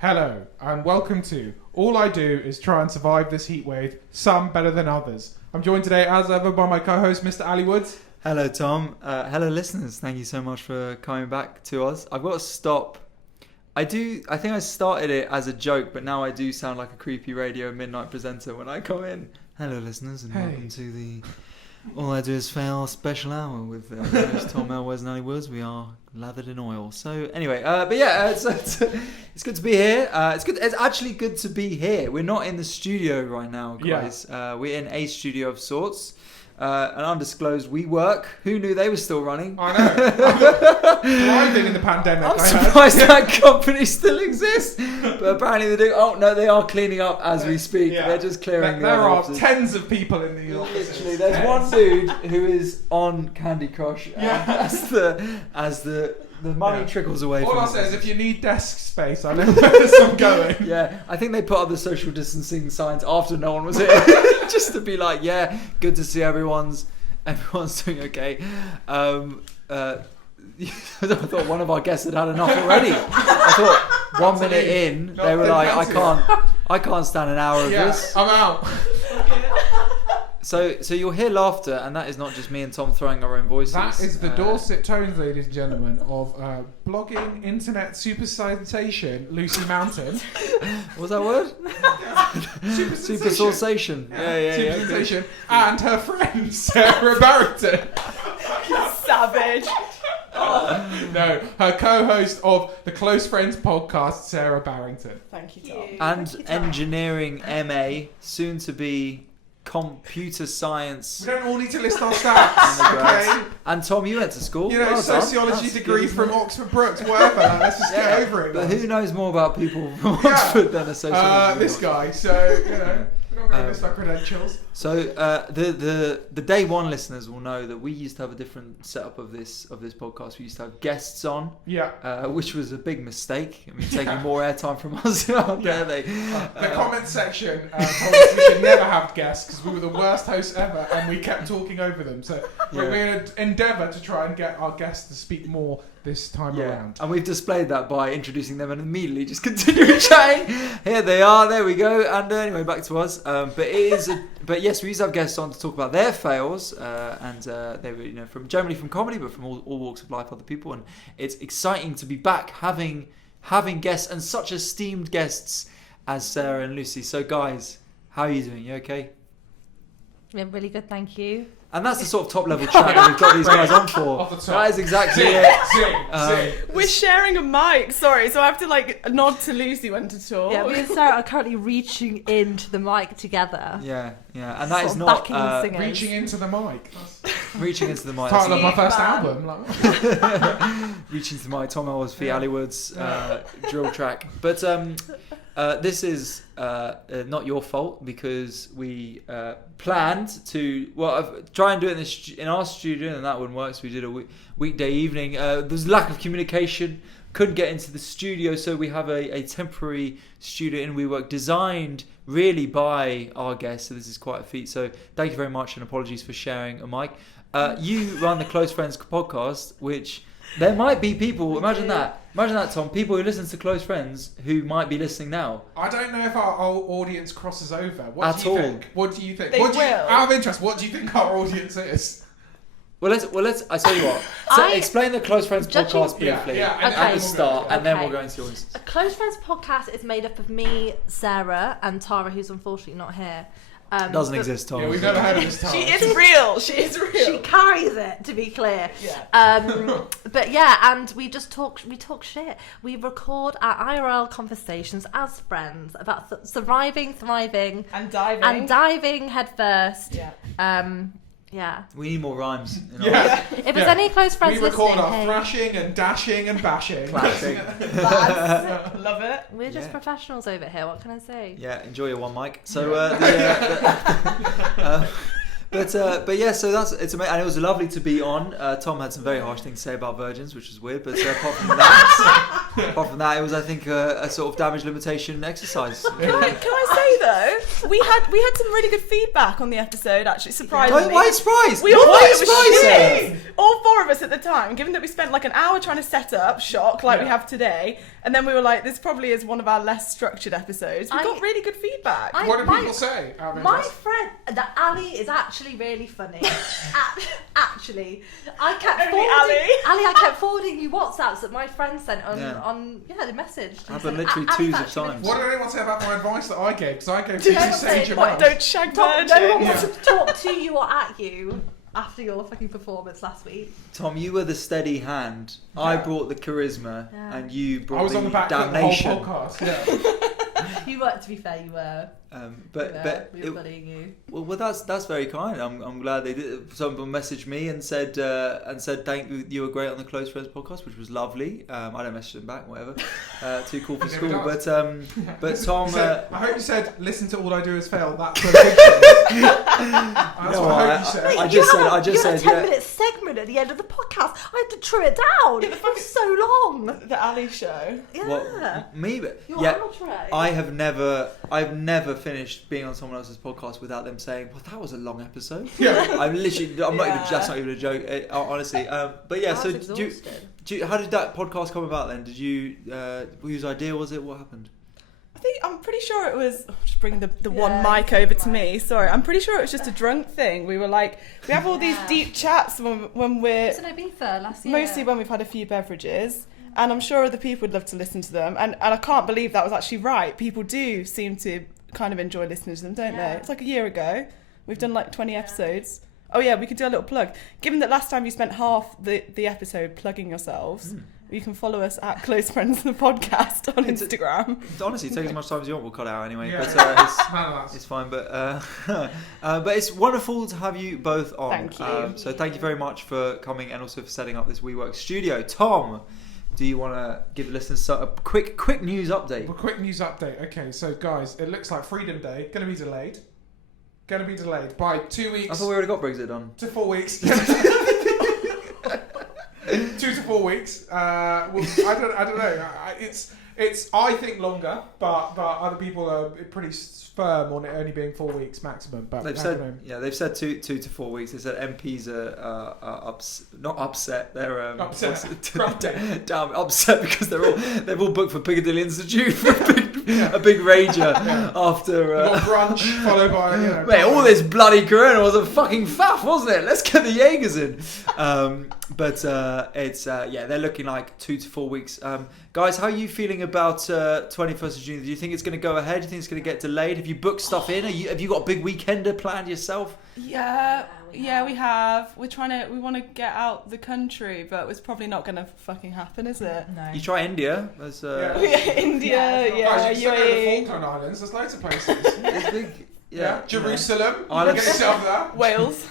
Hello, and welcome to All I Do Is Try and Survive This Heat Wave, Some Better Than Others. I'm joined today, as ever, by my co-host, Mr. Ali Woods. Hello, Tom. Hello, listeners. Thank you so much for coming back to us. I've got to stop. I think I started it as a joke, but now I do sound like a creepy radio midnight presenter when I come in. Hello, listeners, and welcome to the All I Do Is Fail special hour with Tom Elwes and Ali Woods. We are lathered in oil. So anyway, it's good to be here. It's actually good to be here. We're not in the studio right now, guys. Yeah. We're in a studio of sorts. An undisclosed WeWork. Who knew they were still running? I know. Thriving in the pandemic. I'm surprised that company still exists. But apparently they do. Oh no, they are cleaning up as we speak. Yeah. They're just clearing. There are tens of people in the office. Literally, there's one dude who is on Candy Crush as the money trickles away. All I'll say is if you need desk space, I know where there's some going. Yeah, I think they put up the social distancing signs after no one was here, just to be like, yeah, good to see everyone's doing okay. I thought one of our guests had had enough already. I thought 1 minute in, they were like, I can't stand an hour of this. I'm out. So you'll hear laughter, and that is not just me and Tom throwing our own voices. That is the Dorset tones, ladies and gentlemen, of blogging, internet super sensation, Lucy Mountain. What was that word? Super sensation. Yeah. Super sensation. And her friend, Sarah Barrington. Savage. No, her co-host of the Close Friends podcast, Sarah Barrington. Thank you, Tom. And engineering MA, soon to be computer science. We don't all need to list our stats, okay? And Tom, you went to school. You know, sociology degree from Oxford Brookes, whatever. Let's just get over it. But who knows more about people from Oxford than a sociology? This guy. So, you know, we're not going to list our credentials. So the day one listeners will know that we used to have a different setup of this podcast. We used to have guests on, which was a big mistake. I mean, taking more airtime from us out there. The comment section told us we should never have guests because we were the worst hosts ever, and we kept talking over them. So we're going to endeavour to try and get our guests to speak more this time around. And we've displayed that by introducing them and immediately just continuing chatting. Here they are. There we go. And anyway, back to us. But yes, we used to have guests on to talk about their fails, and they were, generally from comedy, but from all walks of life, other people. And it's exciting to be back having guests, and such esteemed guests as Sarah and Lucy. So guys, how are you doing? You okay? Yeah, really good, thank you. And that's the sort of top level chat that we've got these guys on for. That is exactly it. We're sharing a mic, sorry, so I have to nod to Lucy when to talk. Yeah, me and Sarah are currently reaching into the mic together. Yeah, and that is not reaching into the mic. Reaching into the mic. Title of my first album. Reaching to the mic. Tom Elwes, for Ali Woods drill track. But this is not your fault, because we planned to try and do it in our studio, and that wouldn't work, so we did a weekday evening. There's lack of communication, couldn't get into the studio, so we have a temporary studio in WeWork designed really by our guests, so this is quite a feat. So thank you very much, and apologies for sharing a mic. You run the Close Friends podcast, which there might be people, imagine that, Tom, people who listen to Close Friends who might be listening now. I don't know if our audience crosses over. What do you think? They will. Out of interest, what do you think our audience is? Well, let's. I tell you what. So explain the Close Friends podcast briefly at the start, and then we'll go into yours. A Close Friends podcast is made up of me, Sarah, and Tara, who's unfortunately not here. Doesn't exist, Tom. Yeah, we've never heard of this Tara. She is real. She carries it, to be clear. Yeah. But yeah, and we talk shit. We record our IRL conversations as friends about surviving, thriving, and diving head first. Yeah. Yeah. We need more rhymes. If there's any Close Friends we record listening, our thrashing and dashing and bashing. Clashing. Love it. We're just professionals over here. What can I say? Yeah, enjoy your one mic. So, But yeah, so it's amazing, and it was lovely to be on. Tom had some very harsh things to say about virgins, which was weird. But apart from that, it was, I think, a sort of damage limitation exercise. Can I say though, we had some really good feedback on the episode. Actually, surprisingly. Why surprised? We all thought it was surprised? shit. All four of us at the time, given that we spent like an hour trying to set up shock like we have today, and then we were like, this probably is one of our less structured episodes. We got really good feedback. What do people say? My friend, that Ali is actually really funny. Actually, I kept forwarding you WhatsApps that my friend sent on the message. Happened literally twos of times. What did anyone say about my advice that I gave? Because I gave pretty sage advice. Don't shag virgins. No one wants to talk to you or at you after your fucking performance last week. Tom, you were the steady hand. Yeah. I brought the charisma, and you brought the damnation. I was on the back foot the whole podcast. You were, to be fair, you were. But we were bullying you. Well, that's very kind. I'm glad they did. Someone messaged me and said thank you. You were great on the Close Friends podcast, which was lovely. I don't message them back, whatever. Too cool for school. But Tom, I hope you said listen to All I Do Is Fail. That's what I hope you said. I just said. You had a 10-minute segment at the end of the podcast. I had to trim it down. It was so long. The Ali show. Yeah. What, me? Your outro. I've never finished being on someone else's podcast without them saying, "Well, that was a long episode." Yeah. I'm not even. That's not even a joke, honestly. But yeah. So, how did that podcast come about then? Did you? Whose idea was it? What happened? I'm pretty sure it was. Just bring the one mic over to me. Sorry, I'm pretty sure it was just a drunk thing. We were like, we have all these deep chats when we're. It's an Ibiza last year. Mostly when we've had a few beverages. And I'm sure other people would love to listen to them. And I can't believe that was actually right. People do seem to kind of enjoy listening to them, don't they? It's like a year ago. We've done like 20 episodes. Oh yeah, we could do a little plug. Given that last time you spent half the episode plugging yourselves, you can follow us at Close Friends the Podcast on Instagram. Honestly, take as much time as you want. We'll cut it out anyway. Yeah. But it's fine. But it's wonderful to have you both on. Thank you. So thank you very much for coming and also for setting up this WeWork studio. Tom, do you want to give the listeners a quick news update? A quick news update. Okay, so guys, it looks like Freedom Day going to be delayed. Going to be delayed by 2 weeks. I thought we already got Brexit done. To 4 weeks. 2 to 4 weeks. Well, I don't know. It's I think longer, but other people are pretty firm on it only being 4 weeks maximum. But they've said 2 to 4 weeks. They said MPs are not upset. They're upset. Damn upset because they've all booked for Piccadilly Institute for a big rager after brunch followed by mate, all this bloody corona was a fucking faff, wasn't it? Let's get the Jaegers in. But they're looking like 2 to 4 weeks. Guys, how are you feeling about 21st of June? Do you think it's going to go ahead? Do you think it's going to get delayed? Have you booked stuff in? Have you got a big weekender planned yourself? Yeah, we have. We want to get out the country, but it's probably not going to fucking happen, is it? No. You try India. India, Guys, you can go to the Falkland Islands. There's loads of places. It's big. Yeah. Jerusalem. Ireland. Get yourself there. Wales.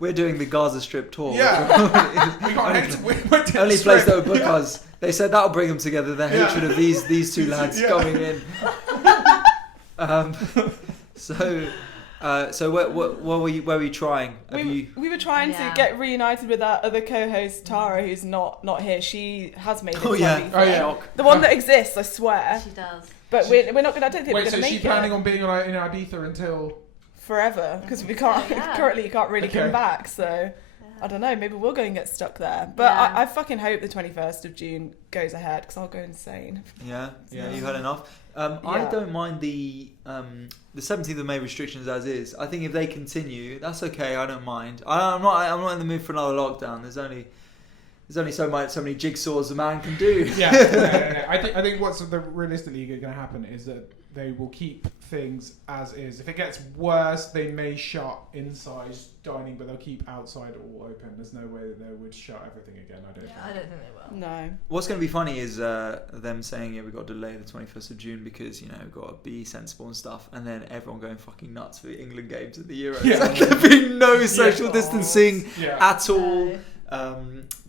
We're doing the Gaza Strip tour. Yeah. We got only place that would book us. They said that'll bring them together. The hatred of these two lads coming in. So where were you trying? We were trying to get reunited with our other co-host Tara, who's not here. She has made it. The one that exists, I swear. She does. But we're not going. I don't think we're going to make it. Wait, so she's planning on being in Ibiza until forever? Because we can't. Currently, you can't really come back. So I don't know. Maybe we'll go and get stuck there. But I fucking hope the 21st of June goes ahead because I'll go insane. Yeah. You had enough. I don't mind the 17th of May restrictions as is. I think if they continue, that's okay. I don't mind. I'm not in the mood for another lockdown. There's only so many jigsaws a man can do. Yeah. I think what's realistically going to happen is that they will keep things as is. If it gets worse, they may shut inside dining, but they'll keep outside all open. There's no way that they would shut everything again. I don't think they will. No. What's going to be funny is them saying, we've got to delay the 21st of June because, we've got to be sensible and stuff, and then everyone going fucking nuts for the England games and the Euros. Yeah. There being no social distancing at all.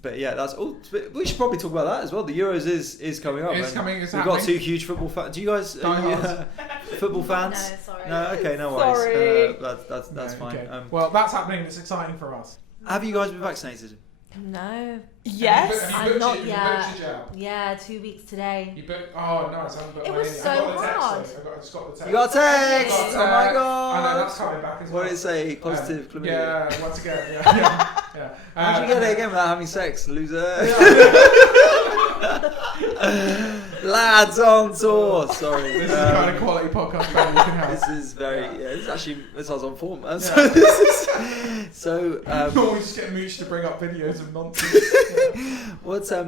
But yeah, that's all. We should probably talk about that as well. The Euros is coming up. It's coming. We've got 2 huge football fans. Do you guys? football fans? No, sorry. No, okay, no worries. Sorry. That's fine. Okay. Well, that's happening. It's exciting for us. Have you guys been vaccinated? No. Yes. Have you I'm not booked yet. your jab? Yeah, 2 weeks today. You booked? Oh, nice. I haven't booked It mine was yet. so I got the text, hard. though. I just got the text. You got a text! I got a Oh my text. god! I know, that's coming back as well. What did it say? Positive chlamydia? Yeah, once again. Yeah. How'd you get it again without having sex, loser? Lads on tour. Sorry. This is the kind of quality podcast that you can have. This is very. Yeah, this is actually. This was on form, man. Yeah. So. Normally just get Mooch to bring up videos of nonsense. What's So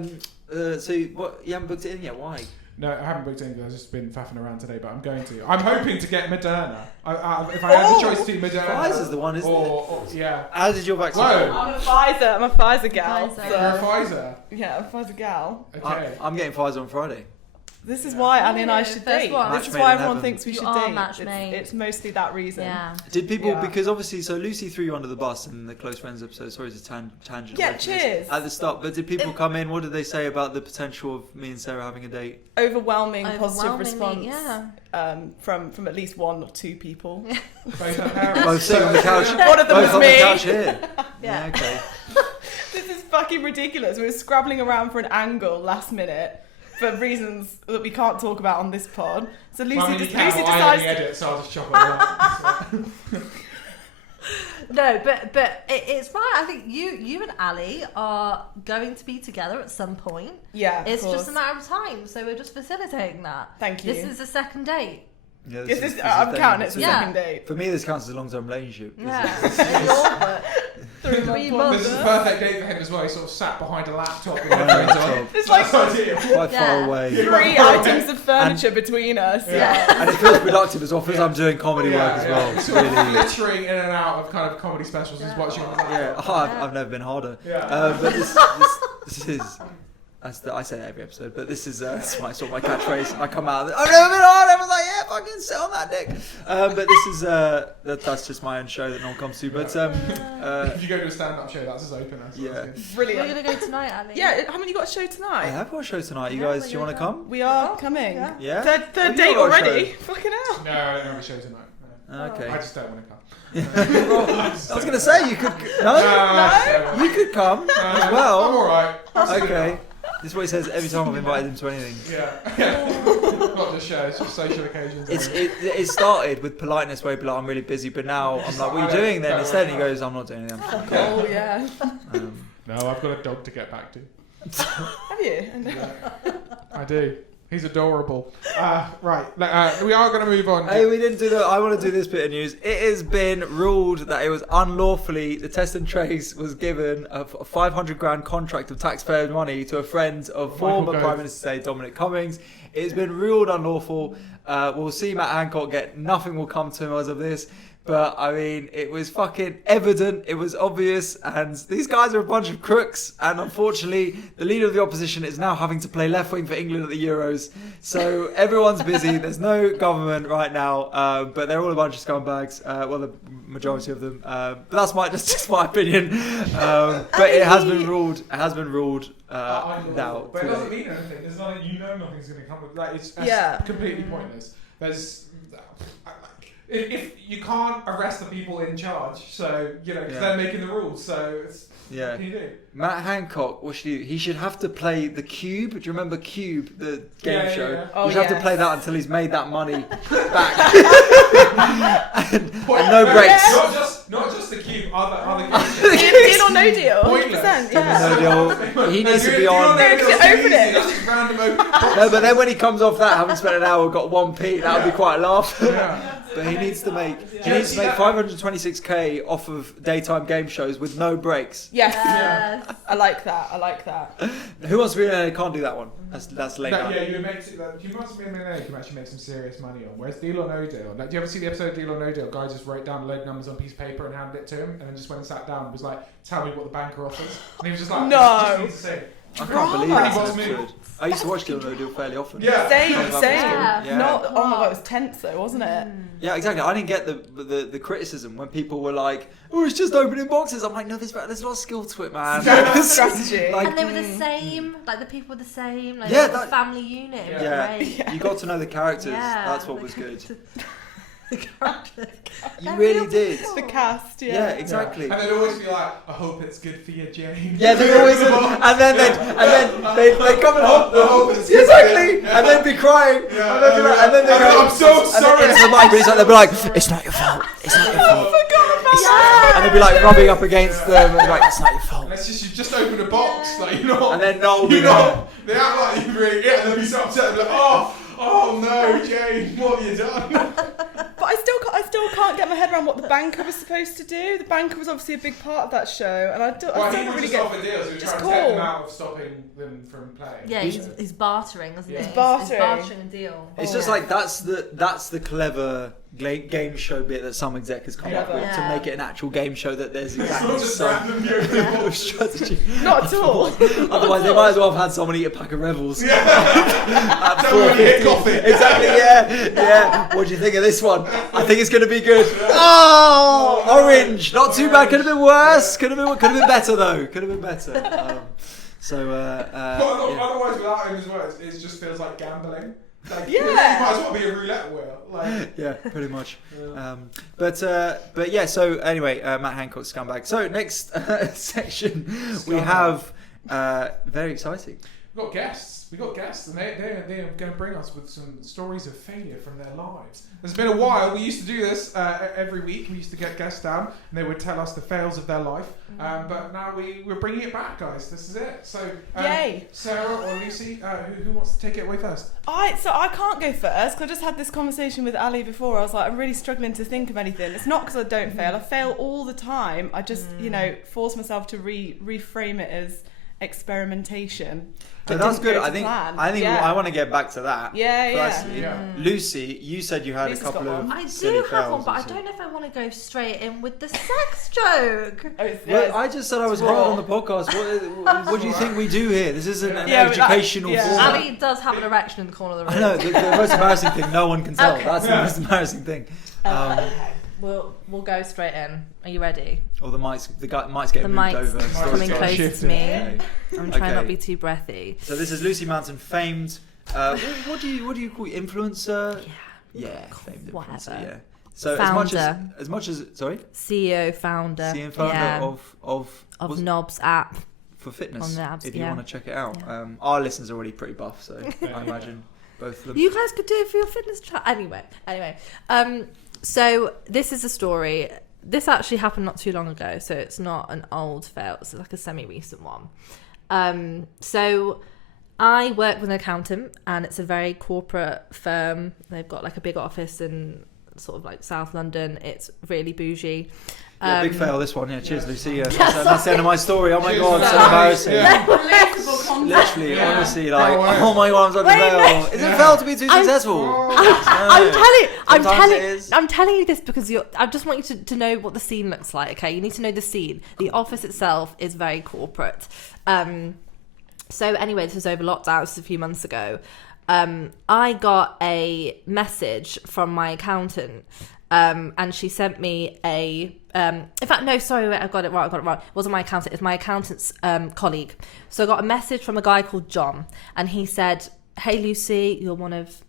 what? You haven't booked it in yet? Why? No, I haven't booked anything. I've just been faffing around today, but I'm going to. I'm hoping to get Moderna. If I had the choice between Moderna, Pfizer's the one, isn't it? Yeah. How did your vaccine? Whoa. go? I'm a Pfizer gal. Pfizer. So. You're a Pfizer. Yeah, I'm a Pfizer gal. Okay. I'm getting Pfizer on Friday. This is why Ali and I should First date. one. This is Match made why in everyone heaven. thinks we You should are date. match made. It's mostly that reason. Yeah. Did people, Yeah. because obviously, so Lucy threw you under the bus in the Close Friends episode, sorry it's a tangent. Yeah, away from this, cheers. At the start, but did people come in, what did they say about the potential of me and Sarah having a date? Overwhelming positive response Yeah. from at least one or two people. Both our parents. Both sitting on the couch. One of them Both was on me. the couch here. Yeah. Okay. This is fucking ridiculous. We were scrabbling around for an angle last minute for reasons that we can't talk about on this pod. So Lucy, Well, I mean, you Lucy can, but I decides. only edit, so I'll just chop it out. No, but it's right. I think you and Ali are going to be together at some point. Yeah, of It's course. just a matter of time, so we're just facilitating that. Thank you. This is a second date. Yeah, Yes, this, is I'm dangerous. counting it as a Yeah. second date. For me, this counts as a long-term relationship. Yeah. In your book. 3 3 months. This is the perfect date for him as well. He sort of sat behind a laptop with Yeah, headphones on. laptop. It's like That's ideal. Quite Yeah. far away. 3 items of furniture between us. Yeah. And it feels productive as well, because I'm doing comedy work as well. He's It's sort of really... glittering in and out of kind of comedy specials. He's watching on the Yeah, laptop. I've never been harder. Yeah. But this is... I say that every episode, but this is that's my sort of my catchphrase. I come out, I've never been hard. Everyone's like, yeah, fucking sit on that dick. But this is that's just my own show that no one comes to. But If you go to a stand-up show, that's his opener. So Yeah. that's good. We're Brilliant. going to go tonight, Ali. Yeah, haven't you got a show I tonight? have got a show tonight. You Yeah, guys, do you want to come? We are Oh, coming. yeah. Yeah. Third Oh, you date got a already? show. Fucking hell. No, I don't have a show tonight. No. Okay. I just don't want to come. I was gonna say you could you could come as I'm well. alright. Okay. This is what he says every time I've invited him to anything. Yeah. Not just shows, just social occasions. It started with politeness where he'd be like, I'm really busy, but now I'm like, what are you doing then? Instead he goes, I'm not doing anything. I'm just Oh, yeah. No, I've got a dog to get back to. Have you? I do. He's adorable. Right, we are going to move on. Hey, we didn't do that. I want to do this bit of news. It has been ruled that it was unlawfully, the Test and Trace was given a 500 grand contract of taxpayer money to a friend of former Gove. Prime Minister Dominic Cummings. It's been ruled unlawful. We'll see Matt Hancock get, nothing will come to him as of this. But, I mean, it was fucking evident, it was obvious, and these guys are a bunch of crooks, and unfortunately, the leader of the opposition is now having to play left wing for England at the Euros, so everyone's busy, there's no government right now, but they're all a bunch of scumbags, well, the majority of them, but that's just my opinion, but it has been ruled, now. But it doesn't mean anything. There's nothing, nothing's going to come with that. It's completely pointless. There's... If you can't arrest the people in charge, so, because they're making the rules, so it's, what can you do? Matt Hancock, what should he do? He should have to play the Cube. Do you remember Cube, the game show? Yeah. Oh, he should have to yes. play that until he's made that money back. and no breaks. Not just the cube, other games. Deal or no deal? Pointless. 100%, yeah. No deal. He needs to be on. Open it. That's just random open. No, but then when he comes off that, having spent an hour, got 1p, that would be quite a laugh. Yeah. But he needs to make Yeah. 526k off of daytime game shows with no breaks. Yes. Yes. I like that. Who wants to be in it? Can't do that one. That's late. No, night. yeah, you make you must be a millionaire. You can actually make some serious money on. Whereas Deal or No Deal, do you ever see the episode of Deal or No Deal? Guy just wrote down a load of numbers on a piece of paper and handed it to him, and then just went and sat down and was like, "Tell me what the banker offers." And he was just like, No. "Just need to say." I can't believe Pretty that's boss move. absurd. I used to watch Kill No Deal fairly often. Yeah. Same. Yeah. Not. Oh my god, it was tense though, wasn't it? Yeah, exactly. I didn't get the criticism when people were like, "Oh, it's just opening boxes." I'm like, "No, there's a lot of skill to it, man." Strategy. Like, And they were the same, like the people were the same, like Yeah, the that- family unit. It was yeah, great. you got to know the characters. Yeah, That's what the was good. The characters. You They're really real did. people. The cast. Yeah, Yeah. exactly. And they'd always be like, I hope it's good for you, Jane. Yeah, they always did. And then they come and hold I hope it's good exactly, for you. and they'd be crying, Yeah, and they'd be like, and then they go, I'm so and sorry. then into the mic, but it's like they'd be like, "It's not your fault. It's not your fault." Yeah. And they'd be like rubbing up against them, and be like, "It's not your fault." And it's just, you just open a box, like, you're not. And then Noel, you know, they act like you really, and they'll be so upset, they'll be like, oh no, Jane, what have you done? But I still can't get my head around what the banker was supposed to do. The banker was obviously a big part of that show, and I still Well, he don't was really just get. offer deals, he was It's trying to take cool. them out of stopping them from playing. Yeah, he's bartering, isn't he? He's bartering. He's bartering a deal. It's just like that's the clever game show bit that some exec has come up with to Yeah. make it an actual game show that there's It's exactly not just some random yoga strategy. Not at all. Otherwise, they might as well have had someone eat a pack of Rebels. Yeah. At Tell me when you hit 4:50. coffee. Exactly, yeah. What do you think of this one? I think it's going to be good. Oh, orange. Not too bad. Could have been worse. Could have been better though. Could have been better. But Yeah. otherwise, without him as well, it just feels like gambling. Like, Yeah. you might as well be a roulette wheel. Like, Yeah, pretty much. Yeah. But yeah. So anyway, Matt Hancock, scumbag. So next section we have very exciting. we've got guests, and they're going to bring us with some stories of failure from their lives. It's been a while. We used to do this every week. We used to get guests down, and they would tell us the fails of their life. But now we're bringing it back, guys. This is it. So, Yay. Sarah or Lucy, who wants to take it away first? So I can't go first because I just had this conversation with Ali before. I was like, I'm really struggling to think of anything. It's not because I don't fail. I fail all the time. I just, force myself to reframe it as experimentation. So It that's didn't good. go I to think plan. I want to get back to that. Yeah. Firstly. Yeah. Lucy, you said you had Lucy's a couple got of one. I silly do have one, fails, but I you said. don't know if I want to go straight in with the sex joke. Well, I just said I was It's heard raw. on the podcast. What do you think we do here? This isn't an Yeah, but that- educational yeah. format. Ali does have an erection in the corner of the I room. know, the most embarrassing thing, no one can tell. Okay. That's the most embarrassing thing. Okay. We'll go straight in. Are you ready? Or the mic's getting The moved mic's over. coming Sorry. closer Shifted. to me. Okay. I'm trying Okay. not to be too breathy. So this is Lucy Mountain, famed. What do you call it? Influencer? Yeah, famed influencer. Whatever. Yeah. So Founder. as much as sorry, CEO, founder. CEO founder yeah, of what's- Knobs app. for fitness. on the apps, if you yeah. want to check it out, Yeah. our listeners are already pretty buff, so I imagine both of them. You guys could do it for your fitness chat. Anyway. So this is a story. This actually happened not too long ago, so it's not an old fail. It's like a semi-recent one. So I work with an accountant, and it's a very corporate firm. They've got like a big office in sort of like South London. It's really bougie. Yeah, big fail this one. Yeah, cheers, Lucy. Yeah, Yeah, that's the end of my story. Oh my Cheers, god, so sorry. embarrassing. Yeah. Relatable content. Literally, Yeah. honestly, like, No worries. oh my god, I'm such a Wait, fail. no. Is it Yeah. a fail to be too I'm- successful? I'm it is. telling you this because I just want you to know what the scene looks like. Okay, you need to know the scene. The office itself is very corporate. So anyway, this was over lockdown. This was a few months ago. I got a message from my accountant, and she sent me a. In fact, no, sorry, wait, I got it wrong. It wasn't my accountant. It's my accountant's colleague. So I got a message from a guy called John, and he said, "Hey Lucy, you're one of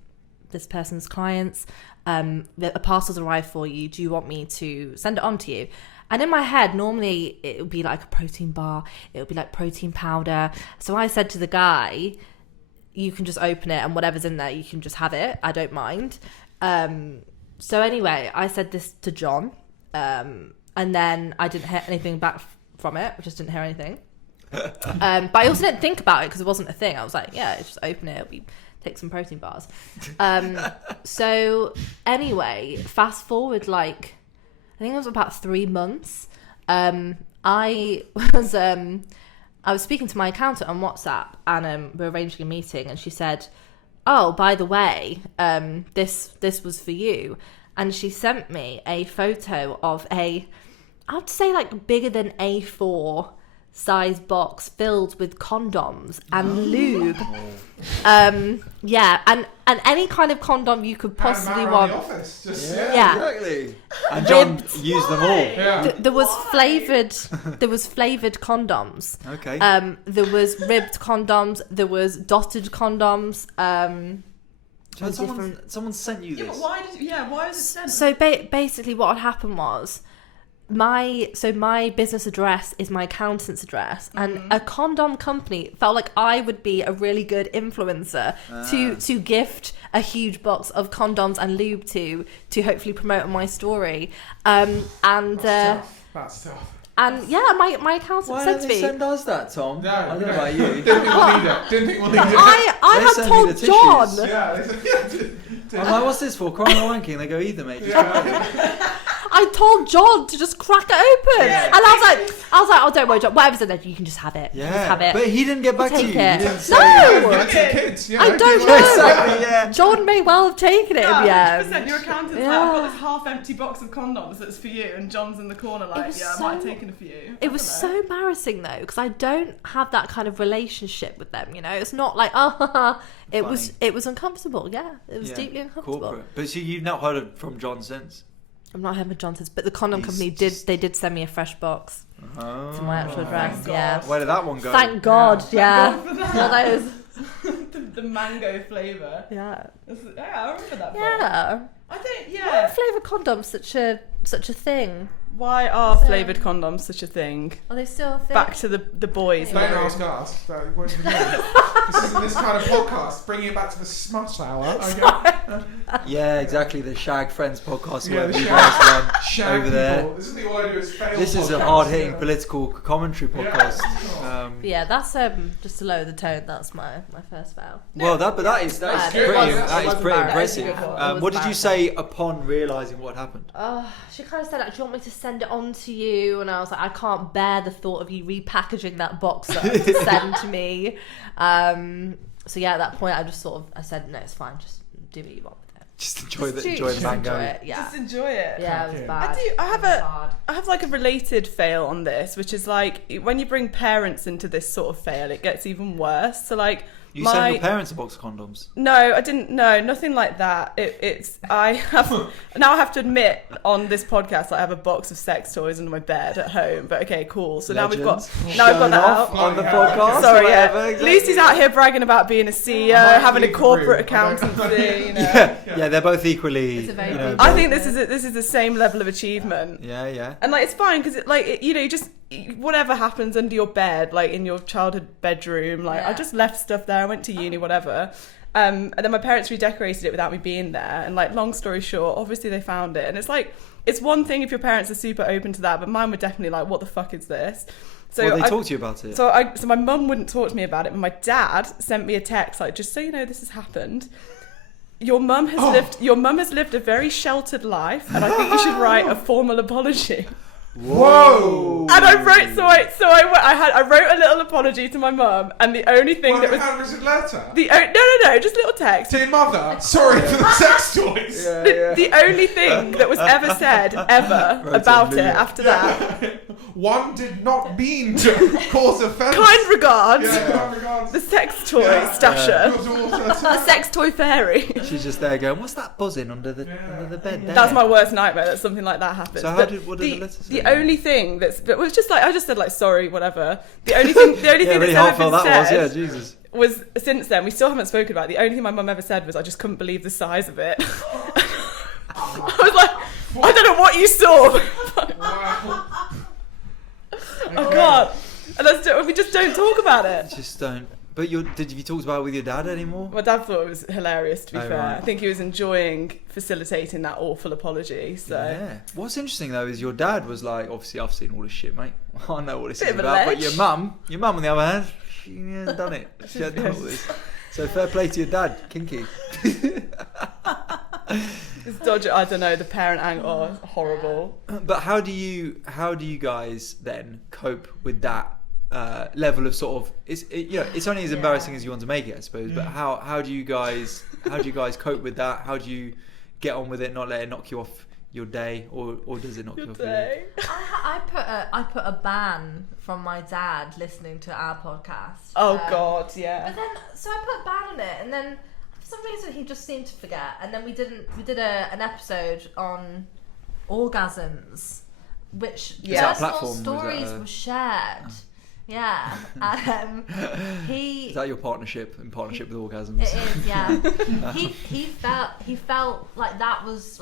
this person's clients. A parcel's arrived for you. Do you want me to send it on to you?" And in my head, normally it would be like a protein bar. It would be like protein powder. So I said to the guy, "You can just open it, and whatever's in there, you can just have it. I don't mind." So anyway, I said this to John, and then I didn't hear anything back from it. I just didn't hear anything. But I also didn't think about it because it wasn't a thing. I was like, yeah, just open it. We take some protein bars. So anyway, fast forward like, I think it was about 3 months. I was speaking to my accountant on WhatsApp, and we're arranging a meeting, and she said, "Oh, by the way, this was for you," and she sent me a photo of I would say like bigger than A4 size box filled with condoms and lube. Yeah, and any kind of condom you could possibly want. The office. Just, Yeah. Exactly. And John used them all. Yeah. There was flavored condoms. Okay. There was ribbed condoms. There was dotted condoms. So someone sent you Yeah, this. but why is it sent? So basically, what had happened was my business address is my accountant's address, and a condom company felt like I would be a really good influencer to gift a huge box of condoms and lube to hopefully promote on my story. That's tough. And yeah, my accountant Why said don't to they me, send us that, Tom? No, I don't know okay. about you. Didn't think we'll need it. Didn't think we'll need it. I They had sent me told the John. tissues. Yeah. I'm like, what's this for? Crying or wanking? They go either, mate. Just I told John to just crack it open, Yeah. and I was like, oh, don't worry, John. Whatever's in there, you can just have it. yeah. Just have it. But he didn't get back to you. Take He it. didn't say. No! Give it to the kids. Yeah, I don't give it know. to- Exactly, yeah. John may well have taken it in the end. 100%. Your accountant's like, I've got this half-empty box of condoms that's for you, and John's in the corner like, was I might have taken a few. It was so embarrassing though, because I don't have that kind of relationship with them. You know, it's not like it was uncomfortable. Yeah, it was Yeah, deeply uncomfortable. corporate. But so you've not heard from John since? I'm not having Johnson's, but the condom He's company just- did send me a fresh box Oh. to my actual address. thank Yeah, God. Where did that one go? thank God. Yeah, Thank God for that. yeah, that is. the mango flavour. Yeah, Yeah, I remember that. yeah. I don't. Why Yeah. are flavored condoms such a thing? Why are flavoured condoms such a thing? Are they still a thing? Back to the boys. Don't room. ask us. What do you mean? This isn't this kind of podcast. Bringing it back to the smut hour. Okay? Yeah, exactly. The Shag Friends podcast, Yeah, where the you Shag- guys run Shag over there. people. This is all I do is fail. This is a podcasts, hard-hitting yeah. political commentary Yeah. podcast. Yeah, that's just to lower the tone. That's my first foul. Well, that is That's pretty good. that That is was pretty embarrassing. impressive. That was a good one. It What did you was say upon realising what happened? She kind of said, like, do you want me to send it on to you? And I was like, I can't bear the thought of you repackaging that box up to send to me. So yeah, at that point, I said, no, it's fine. Just do what you want with it. Just enjoy Just the mango. enjoy it. Yeah, Just enjoy it. yeah, it was Okay. bad. I have like a related fail on this, which is like when you bring parents into this sort of fail, it gets even worse. So like You sent your parents a box of condoms. No, I didn't. No, nothing like that. I have to admit on this podcast I have a box of sex toys under my bed at home. But okay, cool. So now I've got Showing that off out. on the Yeah. podcast. Sorry, whatever, yeah. exactly. Lucy's out here bragging about being a CEO, I might having a leave the corporate room. accountancy. You know. Yeah, they're both equally. It's a very you know, big- I think this is the same level of achievement. Yeah. And like it's fine because you just whatever happens under your bed, like in your childhood bedroom, like Yeah. I just left stuff there. I went to uni, whatever. And then my parents redecorated it without me being there. And like long story short, obviously they found it. And it's like it's one thing if your parents are super open to that, but mine were definitely like, what the fuck is this? So Well, they talked to you about it. So my mum wouldn't talk to me about it, but my dad sent me a text like, just so you know, this has happened. Your mum has lived a very sheltered life, and I think you should write a formal apology. Whoa! And I wrote, I wrote a little apology to my mum, and the only thing What that was a handwritten letter? no, just little text. Dear mother, sorry for the sex toys. The only thing that was ever said ever Wrote about a it new- after that, One did not mean to cause offence. kind regards, Yeah, kind regards. the sex toy Yeah. stasher, Your daughter. the sex toy fairy. She's just there going, what's that buzzing under the bed there? That's my worst nightmare, that something like that happens. So But what did the letter say? The only thing but it was just like, I just said like, sorry, whatever. The only thing Yeah, really that's ever heartfelt been that was, yeah, said Jesus. was since then, we still haven't spoken about it. The only thing my mum ever said was, I just couldn't believe the size of it. I was like, I don't know what you saw. Wow. Oh God. And we just don't talk about it. Just don't. But did you talk about it with your dad anymore? My dad thought it was hilarious, to be Oh, fair. right. I think he was enjoying facilitating that awful apology. So Yeah. What's interesting though is your dad was like, obviously I've seen all this shit, mate. I know what this Bit is of a about. But ledge. your mum on the other hand, she hasn't done it. She hasn't done all this. So fair play to your dad, kinky. it's dodgy. I don't know. The parent angle, horrible. But how do you guys then cope with that level of sort of it's only as embarrassing as you want to make it, I suppose. But how do you guys cope with that? How do you get on with it, not let it knock you off your day, or does it not Your kill for you? day. I put a ban from my dad listening to our podcast. Oh God, yeah. But then, so I put a ban on it, and then for some reason he just seemed to forget. And then we did an episode on orgasms, which personal platform? stories were shared. Yeah, he. Is that your partnership with orgasms? It is, yeah. he felt like that was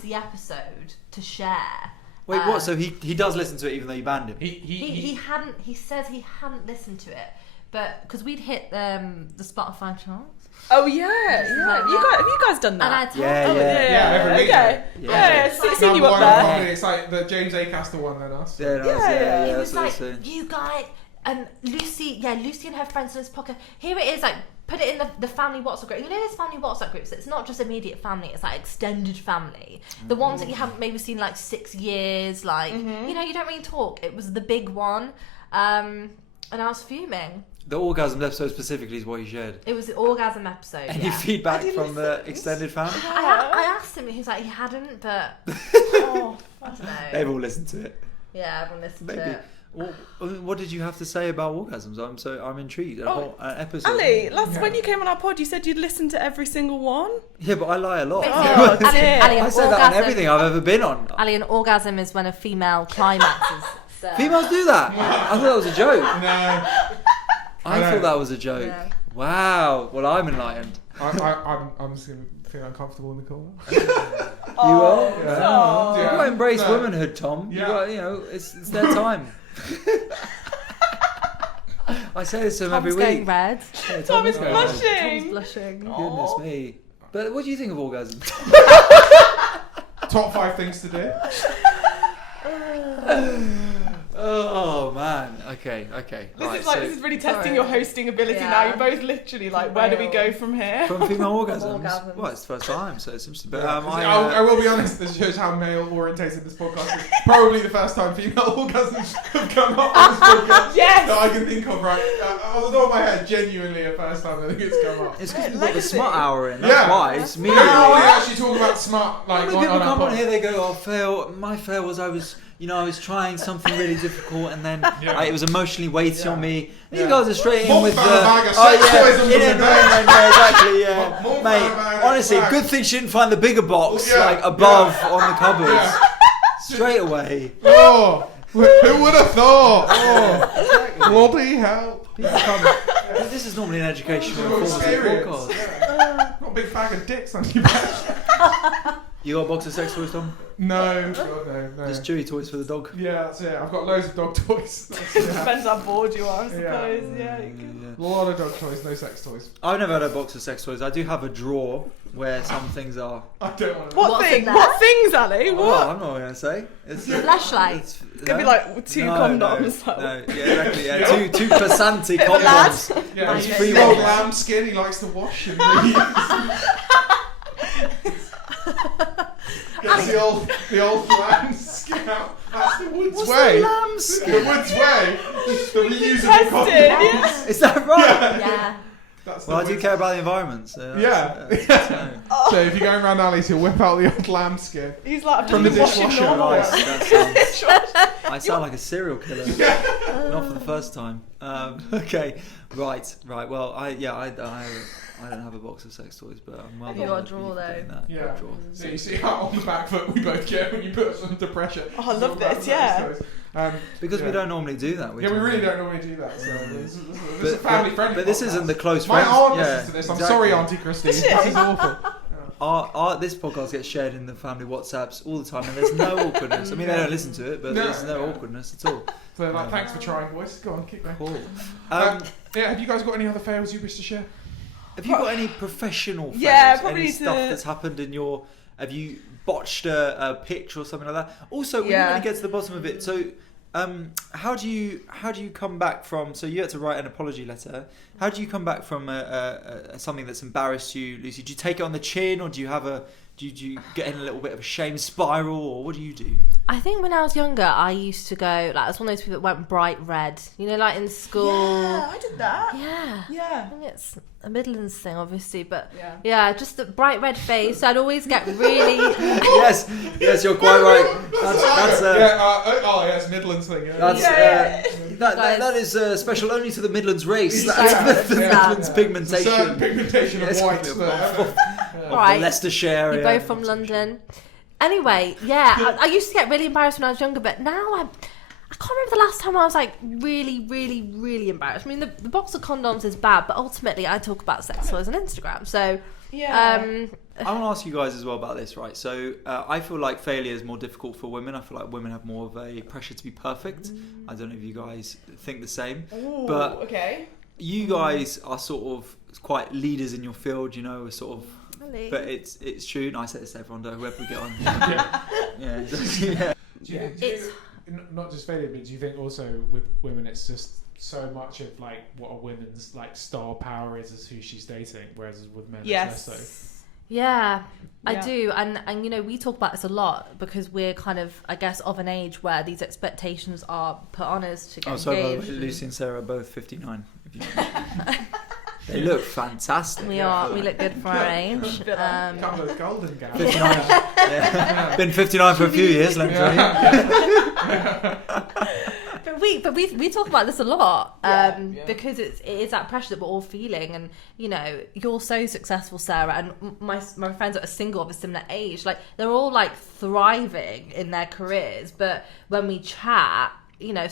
the episode to share. Wait, what? So he does listen to it even though you banned him? He hadn't. He says he hadn't listened to it, but because we'd hit the Spotify charts. Oh yeah. Have you guys done that? And I told every week. Okay. Yeah. Seen you up there. It's like the James Acaster one then us. Yeah. He that's was what like, I'm saying. you guys, Lucy and her friends on this podcast. Here it is, like, put it in the family WhatsApp group. You know, there's family WhatsApp groups. It's not just immediate family. It's like extended family. The ones that you haven't maybe seen like 6 years. Like, you know, you don't really talk. It was the big one, and I was fuming. The orgasm episode specifically is what he shared. It was the orgasm episode. Any feedback from the extended family? I asked him. He was like, he hadn't, but Oh. I don't know. They've all listened to it. Yeah, everyone listened to Maybe. it. What did you have to say about orgasms? I'm intrigued. A whole episode. Ali, when you came on our pod, you said you'd listen to every single one. Yeah, but I lie a lot. Oh, Ali, I said that on everything I've ever been on. Ali, an orgasm is when a female climaxes. So. Females do that. I thought that was a joke. No. I thought that was a joke. Yeah. Wow. Well, I'm enlightened. I'm just gonna feel uncomfortable in the corner. You are. Yeah. You've got to embrace No. womanhood, Tom. Yeah. You got, it's their time. I say this to him every Tom's going week. red. Yeah, Tom is going red. Tom's blushing. blushing. Goodness me. But what do you think of orgasm? Top 5 things to do. Oh man. Okay. This is really testing your hosting ability Yeah. now. You're both literally like, where do we go from here? From female orgasms. Orgasms. Well, it's the first time, so it's interesting. But I will be honest, this shows how male orientated this podcast is. Probably the first time female orgasms have come up on this podcast Yes! that I can think of, right? On the top of my head, genuinely a first time I think it's come up. it's because we've got the Legacy. smart hour in. That's Yeah. why. It's me. Now we actually talk about smart, like, When on people our come on pod. here, they go, "Oh, fail." My fail was I was trying something really difficult, and then Yeah. it was emotionally weighty Yeah. on me. And Yeah. you guys are straight in More with the. found a bag of sex toys under in the it, bed. yeah, exactly, yeah. More Mate, found a bag of honestly, bags. good thing she didn't find the bigger box Yeah. like above on the cupboards. Yeah. Straight away. Oh, who would have thought? Oh, bloody hell. People come. This is normally an educational Little informative experience. podcast. Yeah. Got a big bag of dicks on your back. You got a box of sex toys, Tom? No, God, no. Just chewy toys for the dog. Yeah, that's it. I've got loads of dog toys. Yeah. Depends how bored you are, I suppose. Yeah. Yeah. you can- A lot of dog toys, no sex toys. I've never had a box of sex toys. I do have a drawer where some things are. I don't want to. What What's thing? in there? What things, Ali? Well, What? I'm not going to say. It's Your flashlight. It's Gonna be like 2 condoms. No, yeah, exactly. Yeah, two Pasanti Bit of a lad. condoms. Yeah, It's he's free the old ones. lamb skin he likes to wash and reuse. Gets the old lamb skin out. That's the Woods What's way. the lamb The skin? Woods way. The reusable Tested, condoms. yeah. Is that right? Yeah. That's Well, I the do Woods- care about the environment. So Yeah. So if you're going around alleys, he'll whip out the old lamb skin. He's like From the washing dishwasher, normal. right. I sound like a serial killer. Not for the first time. Okay, right. Well, I don't have a box of sex toys, but I'm well Have you done got a with drawer, you putting though? that. Yeah. Drawer. So you see how on the back foot we both get when you put us under pressure. Oh, I love It's all about this, sex yeah. toys. Because we yeah. don't normally do that. Yeah, we really don't normally do that. So this is a family friendly. But this isn't the close My friends. aunt yeah, listens to this. I'm exactly. sorry, Auntie Christine. Does she? This is awful. This podcast gets shared in the family WhatsApps all the time, and there's no awkwardness. I mean, they don't listen to it, but No. there's no awkwardness at all. So, like, thanks for trying, boys. Go on, keep going. Cool. Yeah, have you guys got any other fails you wish to share? Have you got any professional fails? Yeah, probably any to- stuff that's happened in your... Have you botched a pitch or something like that? Also, we Yeah. didn't really get to the bottom of it. So, how do you come back from... So you had to write an apology letter. How do you come back from something that's embarrassed you, Lucy? Do you take it on the chin, or do you have a... Do you get in a little bit of a shame spiral, or what do you do? I think when I was younger, I used to go, like, I was one of those people that went bright red. You know, like in school. Yeah, I did that. Yeah. Yeah. I think it's a Midlands thing, obviously, but Yeah. just the bright red face. I'd always get really... yes, you're quite right. That's yes, Midlands thing. Yeah. That is special only to the Midlands race. Yeah. That's the Yeah. Midlands pigmentation. Certain pigmentation of white. Right. Leicestershire area. You're both from London. Anyway, I used to get really embarrassed when I was younger, but now I can't remember the last time I was like really, really, really embarrassed. I mean, the box of condoms is bad, but ultimately I talk about sex toys on Instagram. So, Yeah. I want to ask you guys as well about this, right? So I feel like failure is more difficult for women. I feel like women have more of a pressure to be perfect. I don't know if you guys think the same. Ooh, but okay. you guys are sort of quite leaders in your field, you know, sort of. But it's true, and I say this to everyone, though, whoever we get on. Yeah. Do you, not just failure, but do you think also with women it's just so much of like what a woman's like star power is who she's dating, whereas with men it's less so? Yeah, I do, and you know, we talk about this a lot because we're kind of, I guess, of an age where these expectations are put on us to get engaged. Sorry, by the way, Lucy and Sarah are both 59. If you know. They look fantastic. We look good for our age. Couple of golden gals. 59. Been 59 for a few years, let me tell you. But we talk about this a lot because it is that pressure that we're all feeling, and you know, you're so successful, Sarah, and my friends that are single of a similar age, like they're all like thriving in their careers, but when we chat, you know,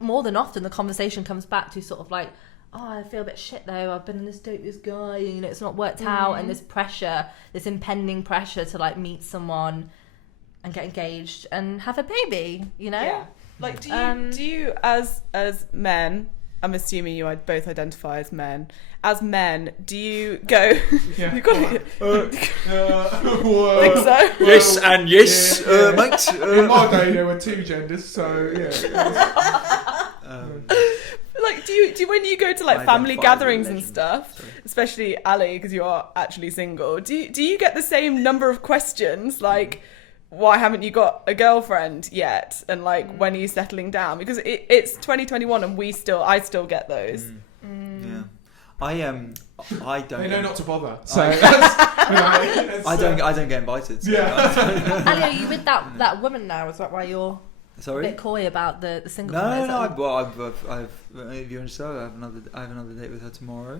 more than often the conversation comes back to sort of like, oh, I feel a bit shit though, I've been on this date with this guy and, you know, it's not worked out, and this pressure, this impending pressure to like meet someone and get engaged and have a baby, you know? Yeah. Like, do you as men, I'm assuming you both identify as men. As men, do you go? Yeah. You got it. Think so? Yes and yes, mate. In my day, there were two genders, so yeah. Like, do you when you go to like family gatherings and stuff, especially Ali, because you are actually single, do you get the same number of questions like, why haven't you got a girlfriend yet, and like when are you settling down? Because it's 2021 and I still get those. Yeah, I don't. They know not to bother. So I don't get invited. So yeah. Ali, are you with that woman now? Is that why you're Sorry? a bit coy about the single? No. If you understand, I have another date with her tomorrow,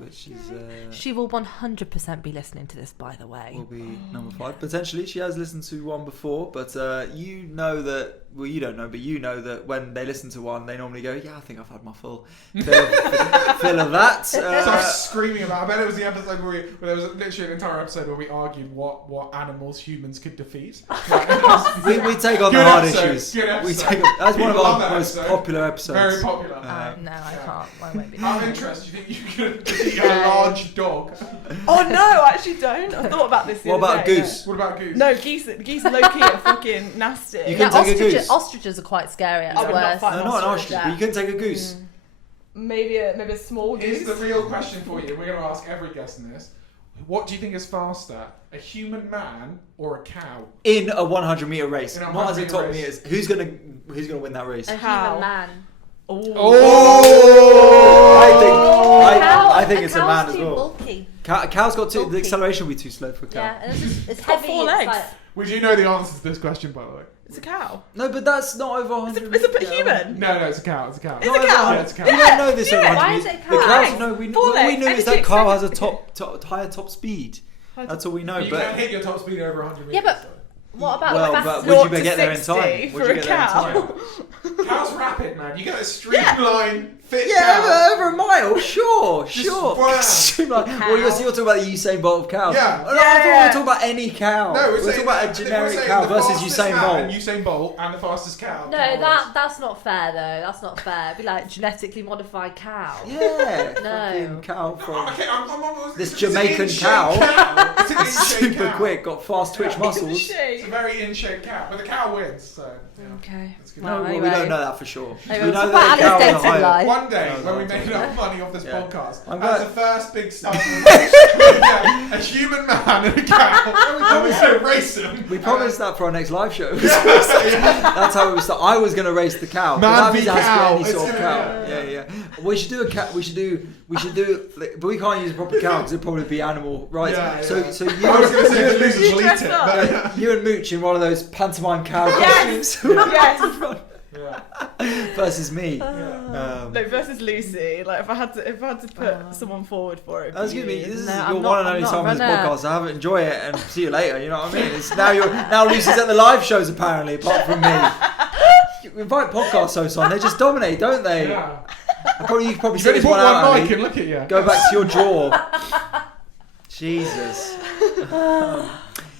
which is. She will 100% be listening to this, by the way. Will be number 5 potentially. She has listened to one before, but you know that. Well, you don't know, but you know that when they listen to one, they normally go, "Yeah, I think I've had my full fill of that." Start screaming about. I bet it was the episode where there was literally an entire episode where we argued what animals humans could defeat. we take on the hard issues. We take that's one of our most popular episodes. Very popular. No, I can't. I won't be. Out of interest, do you think you could defeat a large dog? Oh no, I actually don't. I thought about this. What about a goose? What about goose? No, geese low key are fucking nasty. You can take a goose. Ostriches are quite scary at I would not worst. fight No, not an ostrich, but you can take a goose. Maybe a small goose. Here's the real question for you. We're going to ask every guest in this. What do you think is faster, a human man or a cow? In a 100-meter race. In a Not as a 100-meter top race. meters. Who's gonna win that race? A Cow. human man. I think it's a man as too well. bulky. Cow's got the Bulky. acceleration will be too slow for a cow. Yeah, and it's got heavy. 4 it's legs. like- Would you know the answer to this question, by the way? It's a cow. No, but that's not over 100. It's a human. No, it's a cow. It's a cow. It's a cow. Yeah, it's a cow. We don't know this over Yeah. 100 Why meters. is it a The cow? cows, Legs. no, 4 what we legs. know is Energy that cow has a expensive. higher top speed. That's all we know. But you But can't hit your top speed over 100 meters. Yeah, but what about well, the but fastest? would 0 you to get there in 60 time? Would for you a get there in cow? time? Cow's rapid, man. You get a streamline, fit Yeah, cow. over a mile, sure. wham. Streamline. Well, you're talking about the Usain Bolt of cows. Yeah. Oh, no, I thought we were talking about any cow. No, we're talking about a generic cow versus Usain Bolt. Usain Bolt and the fastest cow. No, that's not fair though. That's not fair. It'd be like genetically modified cow. Yeah. No. Fucking cow from Okay, I'm this it's an Jamaican inch cow. It's an inch in-shape super cow. quick, got fast twitch muscles. It's a very in-shape cow, but the cow wins. So Okay. that's good. No, Well, well, we anyway. don't know that for sure. Anyway, We talk know about that the cow Ali's is a dating higher. life. One day No, when we no, make no. enough money off this Yeah. podcast, I'm as glad- the first big start, a human man and a cow, and we say race them. We promised that for our next live show. That's how it was. I was going to race the cow. Man That v means it has to be cow. any It's sort of gonna- cow. Yeah. We should do a cat. We should do. But we can't use a proper cow because it'd probably be animal rights. Yeah, so yeah. so you. I was going to say the losers You will eat dressed it. up. but- You and Mooch in one of those pantomime cow Yes. costumes Yes. Yeah. versus me. Yeah. No, versus Lucy. Like if I had to put someone forward for it. That's gonna be. This is No, your I'm one not- and I'm only not time on this runner. podcast. I have it. Enjoy it and see you later. You know what I mean? It's now Lucy's at the live shows apparently, apart from me. You invite podcast hosts on. They just dominate, don't they? Yeah. You could probably You sit only this put one out. one mic Ali. and look at you. Go back to your drawer. Jesus.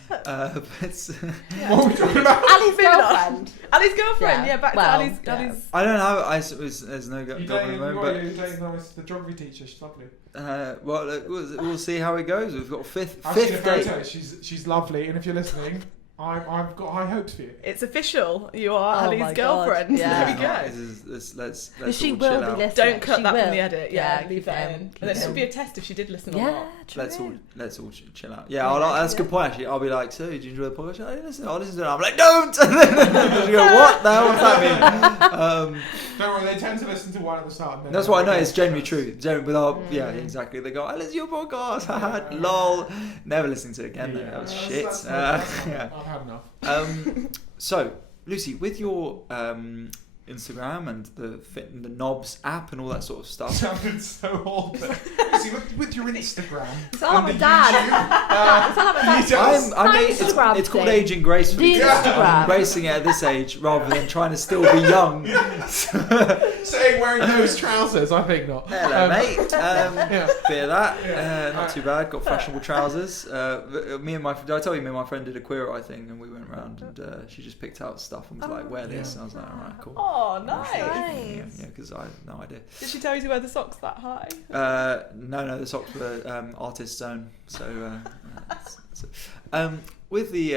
It's, What are we talking about? Ali's Moving on. girlfriend. Ali's girlfriend. Yeah, back to Well, Ali's. yeah. Ali's. I don't know. There's no job You at the dating, moment, you're dating the geography teacher. She's lovely. but well, we'll see how it goes. We've got a fifth I've seen a date. photo. She's lovely, and if you're listening, I've got high hopes for you. It's official. You are Oh Ali's my girlfriend. God, yeah. There we No, go. let's She all will chill be out. listening. Don't cut She that will. from the edit. Yeah, Yeah, leave that in. And this keep would be a test if she did listen or Yeah, not. true. Let's all chill out. Yeah, that's a good point actually. I'll be like, so did you enjoy the podcast? I didn't listen. I'll listen to it. I'm like, don't. And then you go, what the hell does that mean? Don't worry, they tend to listen to one at the start. And then That's what I know. It's genuinely true. Yeah, exactly. They go, I listen to your podcast. Lol. Never listen to it again. Though. That was shit. That's Yeah. I've had enough. So, Lucy, with your Instagram and the Knobs app and all that sort of stuff. Sounded so old. See, with your Instagram. It's all and my the dad. YouTube, It's all about that. you just- It's called thing. aging gracefully. The Instagram. I'm embracing it at this age rather than trying to still be young. saying wearing those trousers, I think not. Hello, mate. Yeah. Bit of that. Yeah. Not too bad. Got fashionable trousers. Did I tell you me and my friend did a queer eye thing and we went around and she just picked out stuff and was like, wear this. And I was like, all right, cool. Oh, nice. Yeah, because I had no idea. Did she tell you to wear the socks that high? No, the socks were artist's own. With the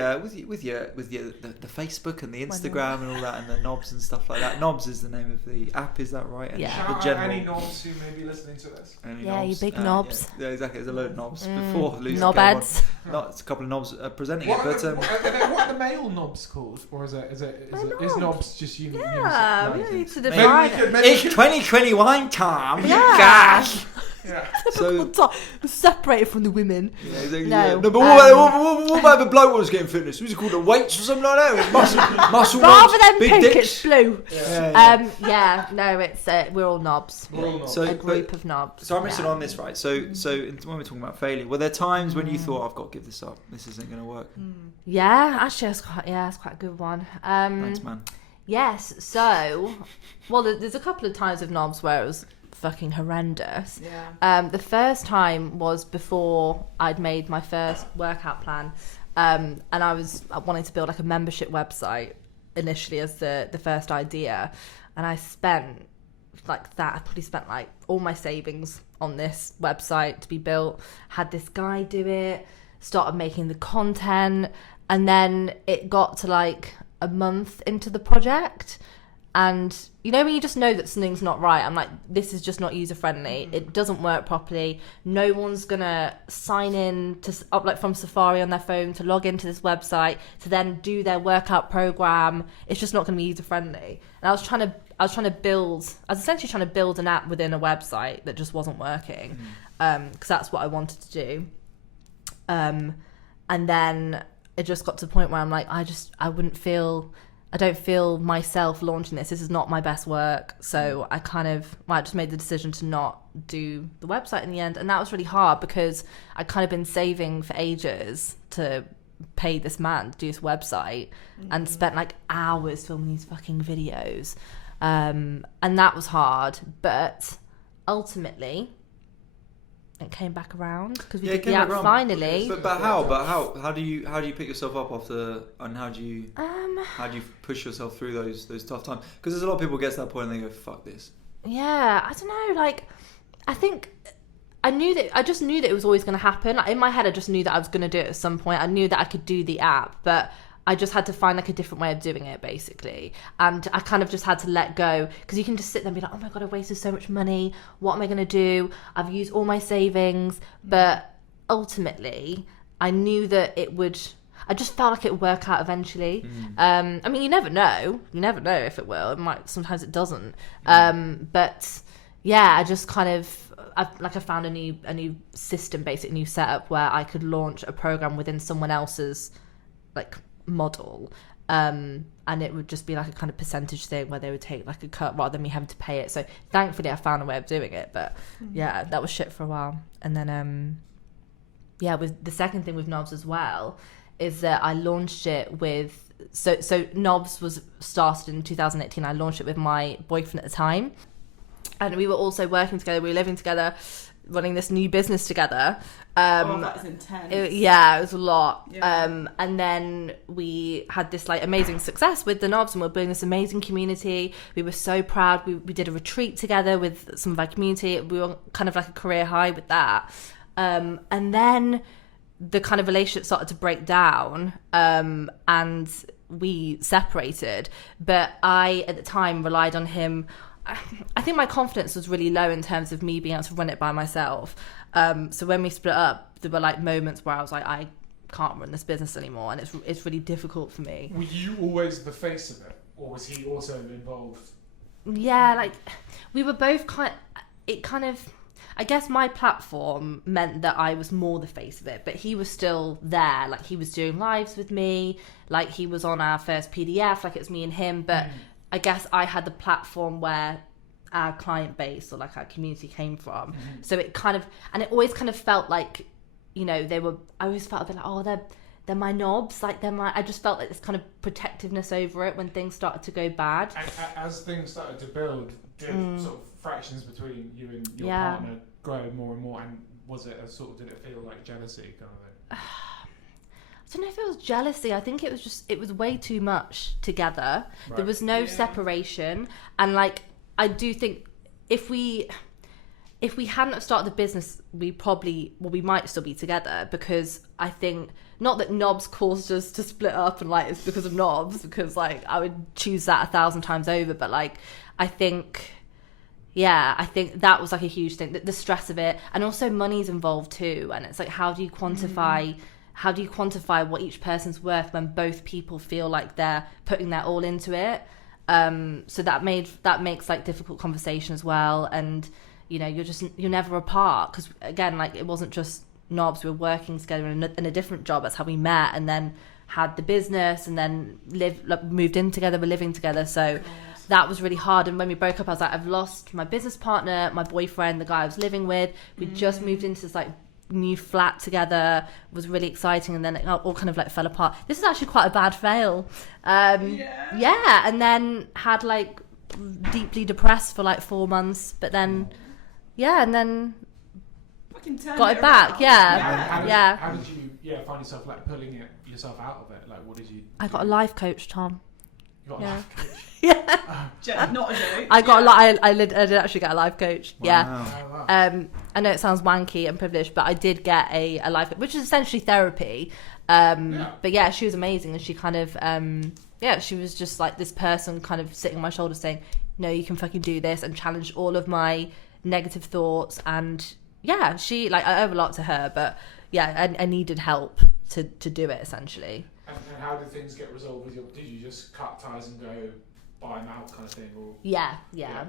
Facebook and the Instagram and all that and the Knobs and stuff like that. Knobs is the name of the app, is that right? And Yeah. Shout the out general. any knobs who may be listening to this. Any Yeah, you knobs. big knobs. Yeah, exactly. There's a load of knobs before Lucy Knobheads. came on. It's a couple of knobs presenting What, it, but what are the male knobs called? Or is knobs just unique? Yeah, we need to Maybe define we it. could maybe it's 2021 time. Yeah. Gosh. yeah. So separated from the women. yeah, exactly, No, yeah. But what about the bloke was getting fitness? Who's it called? The weights or something like that? Muscle Rather ones, than big pink, dicks. it's blue. Yeah. No, it's we're all knobs. We're all knobs. So- A group of knobs. So I'm interested Yeah. on this, right? So when we're talking about failure, were there times when you thought, I've got to give this up, this isn't going to work? Yeah, actually, it's quite a good one. Thanks, man. Yes, so, well, there's a couple of times with knobs where it was fucking horrendous. Yeah. The first time was before I'd made my first workout plan, and I wanting to build like a membership website initially as the first idea, and I spent like that. I probably spent like all my savings on this website to be built. Had this guy do it, started making the content, and then it got to like a month into the project, and you know when you just know that something's not right, I'm like, this is just not user friendly. It doesn't work properly. No one's gonna sign in to like from Safari on their phone to log into this website to then do their workout program. It's just not gonna be user friendly. And I was essentially trying to build an app within a website that just wasn't working, because that's what I wanted to do. And then it just got to the point where I'm like, I don't feel myself launching this. This is not my best work. So I just made the decision to not do the website in the end. And that was really hard because I'd kind of been saving for ages to pay this man to do this website and spent like hours filming these fucking videos. And that was hard. But ultimately, it came back around because we did the app finally. But how do you pick yourself up and how do you push yourself through those tough times? Because there's a lot of people get to that point and they go, fuck this. Yeah, I don't know. Like, I think I just knew that it was always going to happen. Like, in my head, I just knew that I was going to do it at some point. I knew that I could do the app, but I just had to find like a different way of doing it, basically. And I kind of just had to let go, because you can just sit there and be like, oh my God, I wasted so much money. What am I going to do? I've used all my savings. But ultimately, I knew that I just felt like it would work out eventually. I mean, you never know. You never know if it will. It might. Sometimes it doesn't. But yeah, I just kind of... I found a new system, basically, new setup where I could launch a program within someone else's like model, and it would just be like a kind of percentage thing where they would take like a cut rather than me having to pay it. So thankfully I found a way of doing it, but yeah, that was shit for a while. And then with the second thing with Knobs as well is that I launched it with so Knobs was started in 2018. I launched it with my boyfriend at the time. And we were also working together. We were living together, running this new business together. That is intense. It was a lot. Yeah. And then we had this like amazing success with the Knobs, and we were building this amazing community. We were so proud. We did a retreat together with some of our community. We were kind of like a career high with that. And then the kind of relationship started to break down, and we separated. But I, at the time, relied on him. I think my confidence was really low in terms of me being able to run it by myself. So when we split up, there were like moments where I was like, I can't run this business anymore, and it's really difficult for me. Were you always the face of it, or was he also involved? Yeah, like we were both I guess my platform meant that I was more the face of it, but he was still there. Like, he was doing lives with me, like he was on our first PDF, like it was me and him, but I guess I had the platform where our client base or like our community came from. So it kind of, and it always kind of felt like, you know, I always felt a bit like, oh, they're my knobs, like I just felt like this kind of protectiveness over it when things started to go bad. And as things started to build, did sort of fractions between you and your partner grow more and more, and did it feel like jealousy kind of thing? I don't know if it was jealousy. I think it was way too much together. Right. There was no separation. And like, I do think if we hadn't have started the business, we might still be together, because I think, not that Knobs caused us to split up and like it's because of Knobs, because like I would choose that 1,000 times over, but like I think that was like a huge thing, the stress of it, and also money's involved too, and it's like, how do you quantify what each person's worth when both people feel like they're putting their all into it? So that makes like difficult conversation as well, and you know, you're never apart, because again, like, it wasn't just Knobs. We were working together in a different job. That's how we met, and then had the business, and then moved in together. We're living together, so that was really hard. And when we broke up, I was like, I've lost my business partner, my boyfriend, the guy I was living with. We just moved into this like new flat together. It was really exciting, and then it all kind of like fell apart. This is actually quite a bad fail. And then had like deeply depressed for like 4 months, but then and then got it back. How did you find yourself like pulling yourself out of it? Like, what did you do? I got a life coach, Tom. You got a life coach? Not a joke. I got I did actually get a life coach. Wow. Yeah. I know it sounds wanky and privileged, but I did get a life coach, which is essentially therapy. But yeah, she was amazing, and she kind of she was just like this person kind of sitting on my shoulder saying, no, you can fucking do this, and challenged all of my negative thoughts. And yeah, she, like, I owe a lot to her, but yeah, I needed help to do it, essentially. And how did things get resolved with did you just cut ties and go buy them out kind of thing? Or? Yeah.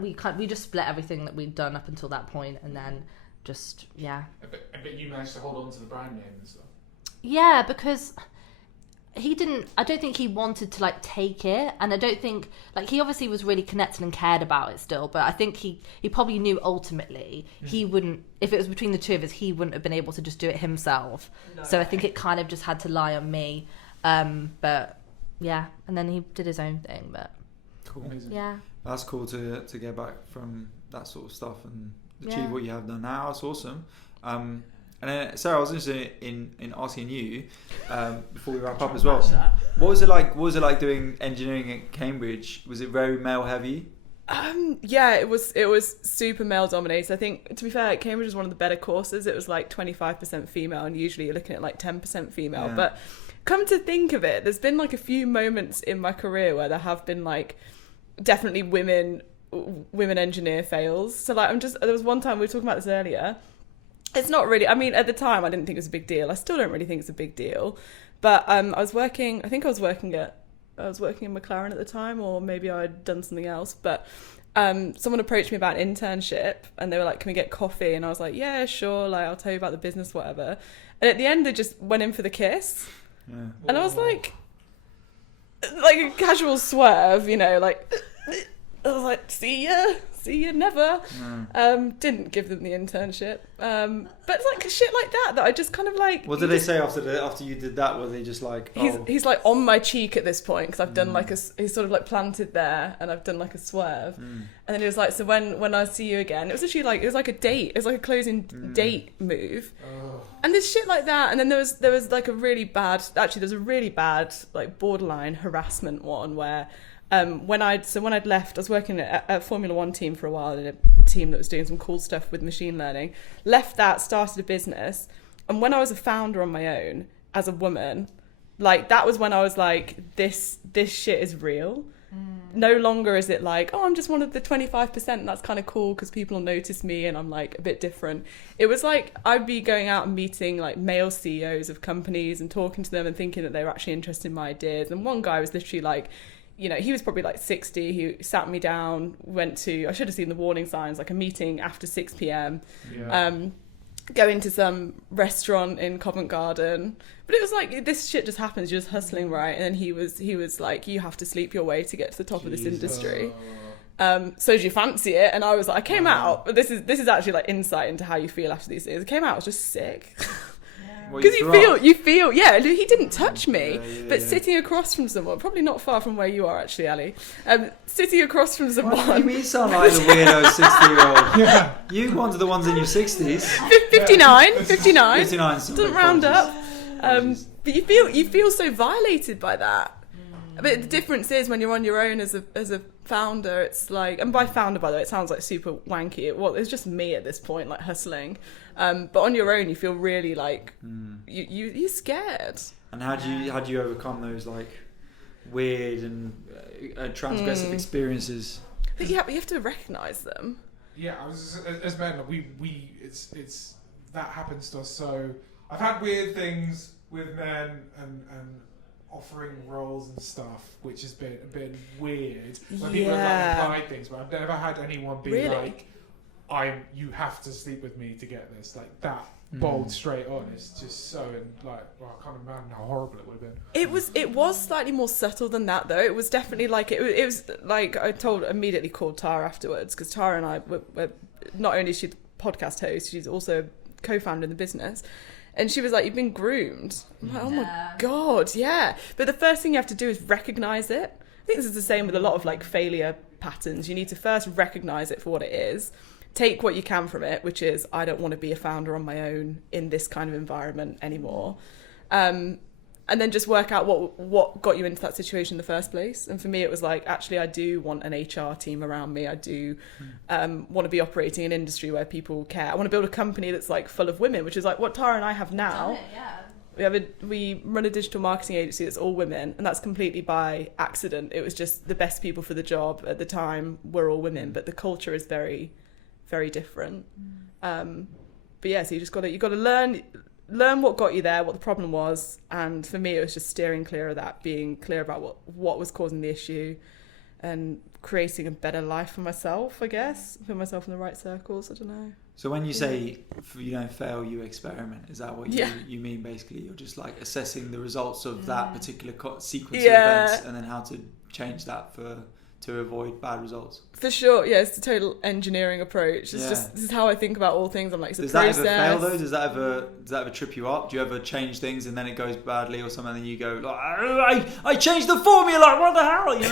We just split everything that we'd done up until that point, and then just, But you managed to hold on to the brand name and stuff? Yeah, because I don't think he wanted to like take it, and I don't think, like, he obviously was really connected and cared about it still, but I think he probably knew ultimately he wouldn't, if it was between the two of us, he wouldn't have been able to just do it himself. So I think it kind of just had to lie on me. But yeah, and then he did his own thing. But cool. Amazing. Yeah, that's cool to get back from that sort of stuff and achieve what you have done now. That's awesome. And then, Sarah, I was interested in asking you before we wrap up as well. What was it like doing engineering at Cambridge? Was it very male heavy? Yeah, it was super male dominated. I think, to be fair, Cambridge was one of the better courses. It was like 25% female, and usually you're looking at like 10% female. Yeah. But come to think of it, there's been like a few moments in my career where there have been like definitely women engineer fails. So like there was one time, we were talking about this earlier. It's not really, I mean, at the time I didn't think it was a big deal. I still don't really think it's a big deal. But I was working in McLaren at the time, or maybe I'd done something else. But someone approached me about an internship, and they were like, "Can we get coffee?" And I was like, "Yeah, sure. Like, I'll tell you about the business, whatever." And at the end, they just went in for the kiss, and I was like a casual swerve, you know, like I was like, "See ya, never." Didn't give them the internship, but it's like shit like that I just kind of like. What did they say after you did that? Were they just like, oh. He's like on my cheek at this point, because I've done like he's sort of like planted there, and I've done like a swerve, and then he was like, so when I see you again, it was actually like, it was like a date, it was like a closing date move, and there's shit like that. And then there was like a really bad like borderline harassment one where. When I'd left, I was working at a Formula One team for a while, in a team that was doing some cool stuff with machine learning. Left that, started a business, and when I was a founder on my own as a woman, like that was when I was like, this shit is real. No longer is it like, oh, I'm just one of the 25%, and that's kind of cool because people will notice me and I'm like a bit different. It was like I'd be going out and meeting like male CEOs of companies and talking to them and thinking that they were actually interested in my ideas. And one guy was literally like, you know, he was probably like 60. He sat me down, I should have seen the warning signs, like a meeting after 6 p.m. Go into some restaurant in Covent Garden. But it was like, this shit just happens. You're just hustling, right? And then he was like, you have to sleep your way to get to the top of this industry. So do you fancy it? And I was like, I came out, but this is actually like insight into how you feel after these things. I came out, I was just sick. Because you feel, yeah, he didn't touch me, but sitting across from someone, probably not far from where you are actually, Ali, sitting across from someone. What do you mean sound like the weirdo 60-year-old? Yeah. You ones are the ones in your 60s. 59. 59. Doesn't round up. But you feel so violated by that. But the difference is when you're on your own as a founder, it's like, and by founder, by the way, it sounds like super wanky. Well, it's just me at this point, like hustling. But on your own, you feel really like you're scared. And how do you overcome those like weird and transgressive experiences? But you have to recognise them. Yeah, as men, it's that happens to us. So I've had weird things with men and offering roles and stuff, which has been a bit weird. When people have like implied things, but I've never had anyone be like, you have to sleep with me to get this. Like that bold, straight on. It's just so, and like, well, I can't imagine how horrible it would have been. It was slightly more subtle than that, though. It was definitely like it was like I immediately called Tara afterwards, because Tara and I were not only is she the podcast host, she's also co-founder in the business. And she was like, "You've been groomed." I'm like, "Oh my God, yeah." But the first thing you have to do is recognise it. I think this is the same with a lot of like failure patterns. You need to first recognise it for what it is. Take what you can from it, which is, I don't want to be a founder on my own in this kind of environment anymore. And then just work out what got you into that situation in the first place. And for me, it was like, actually, I do want an HR team around me. I do want to be operating in an industry where people care. I want to build a company that's like full of women, which is like what Tara and I have now. We run a digital marketing agency that's all women, and that's completely by accident. It was just the best people for the job at the time were all women, but the culture is very, very different. But yeah, so you got to learn what got you there, what the problem was, and for me it was just steering clear of that, being clear about what was causing the issue, and creating a better life for myself, I guess, put myself in the right circles. I don't know. So when you say fail, you experiment, is that what you mean? Basically, you're just like assessing the results of that particular sequence of events, and then how to change that to avoid bad results. For sure, yeah, it's the total engineering approach. It's just, this is how I think about all things. I'm like, it's a process. Does that ever fail though? Does that ever trip you up? Do you ever change things and then it goes badly or something, and then you go like, I changed the formula, what the hell? You